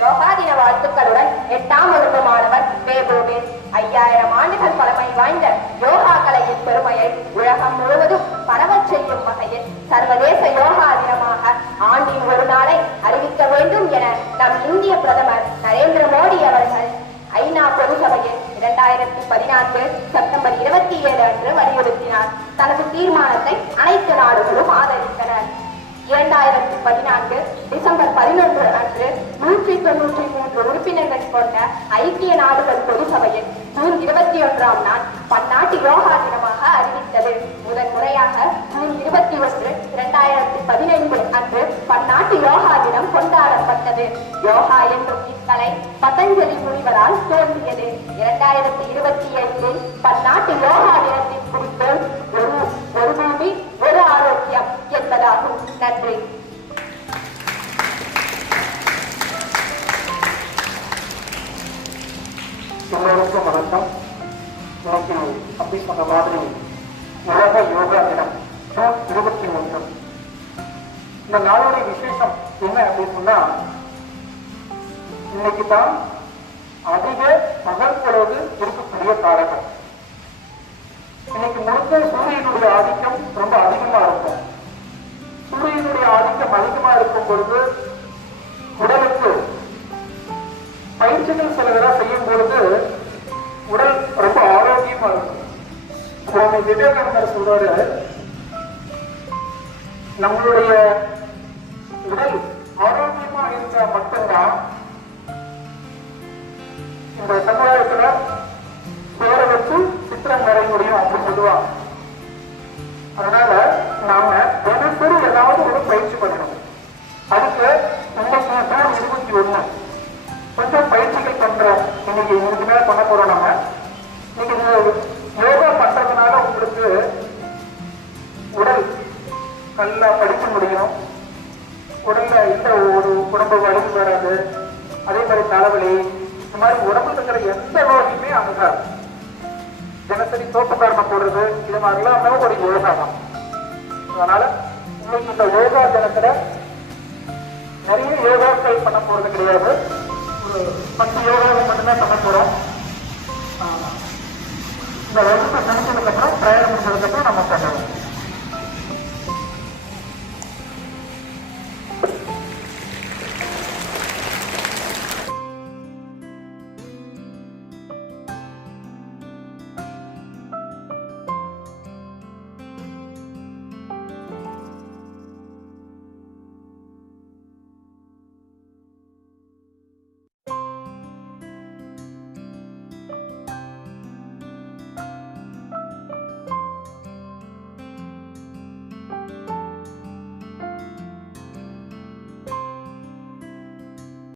யோகா தின வாழ்த்துக்களுடன் 8ஆம் வகுப்பு மாணவர் வேபோவே. 5000 ஆண்டுகள் பழமை வாய்ந்த யோகா கலையின் பெருமையை உலகம் முழுவதும் பரவச் செய்யும் வகையில் சர்வதேச யோகா தினமாக ஆண்டின் ஒரு நாளை அறிவிக்க வேண்டும் என நம் இந்திய பிரதமர் நரேந்திர மோடி அவர்கள் ஐநா பொதுசபையில் 2014 செப்டம்பர் 27 அன்று வலியுறுத்தினார். தனது தீர்மானத்தை அனைத்து நாடுகளும் ஆதரித்தனர். 2014 டிசம்பர் 11 அன்று 193 உறுப்பினர்கள் கொண்ட ஐக்கிய நாடுகள் பொதுசபையில் ஜூன் 21ஆம் நாள் பன்னாட்டு யோகா தினமாக அறிவித்தது. முதன் முறையாக ஜூன் 21, 2015 அன்று பன்னாட்டு யோகா தினம் கொண்டாடப்பட்டது. யோகா என்னும் இக்கலை பதஞ்சலி முனிவரால் தோன்றியது. 2025 பன்னாட்டு யோகா தினத்தின் குறிக்கோள் ஒரு பூமி ஒரு ஆரோக்கியம் என்பதாகும். நன்றி. எல்லோருக்கும் வணக்கம். இன்னைக்கு அப்படி சொன்ன மாதிரி உலக யோகா தினம் ஜூன் 21. இந்த நாளுடைய விசேஷம் என்ன அப்படின்னு சொன்னா, இன்னைக்கு தான் அதிக பகல் பொழுது இருக்கக்கூடிய காலங்கள். இன்னைக்கு முழுக்க சூரியனுடைய ஆதிக்கம் ரொம்ப அதிகமா இருக்கும். சூரியனுடைய ஆதிக்கம் அதிகமா இருக்கும் பொழுது உடலுக்கு பயிற்சிகள் சில செய்யும் பொழுது உடல் ரொம்ப ஆரோக்கியமா இருக்கும். சுவாமி விவேகானந்தர் சொல்றாரு, நம்மளுடைய உடல் ஆரோக்கியமா இருந்தா மட்டும்தான் இந்த சமுதாயத்துல பேர வச்சு சித்திரம் வரைய முடியும் அப்படின்னு சொல்லுவாங்க. அதனால நாம தினசரி ஏதாவது ஒரு பயிற்சி பண்ணணும். அதுக்கு இன்னைக்கு ஜூன் 21 கொஞ்சம் பயிற்சிகள் பண்றோம். இன்னைக்கு இதுக்கு மேல பண்ண போறோம். நம்ம இன்னைக்கு யோகா பண்றதுனால உங்களுக்கு உடல் நல்லா படிக்க முடியும். உடல்ல எந்த ஒரு உடம்பு வலி வராது. அதே மாதிரி தலைவலி, இந்த மாதிரி உடம்புல இருக்கிற எந்த நோயுமே அணுகாது. தினசரி தோப்பு காரணம் போடுறது, இது மாதிரி எல்லாமே ஒரு யோகா தான். அதனால இன்னைக்கு இந்த யோகா தினத்துல நிறைய யோகாக்கள் பண்ண போறது கிடையாது. ஒரு 10 யோகாக்கள் மட்டும்தான் பண்ண போறோம். இந்த வகுப்பு முடிச்சதுக்கு அப்புறம் பிரயாணம் முடிச்சதுக்கு அப்புறம் நம்ம பண்ணணும்.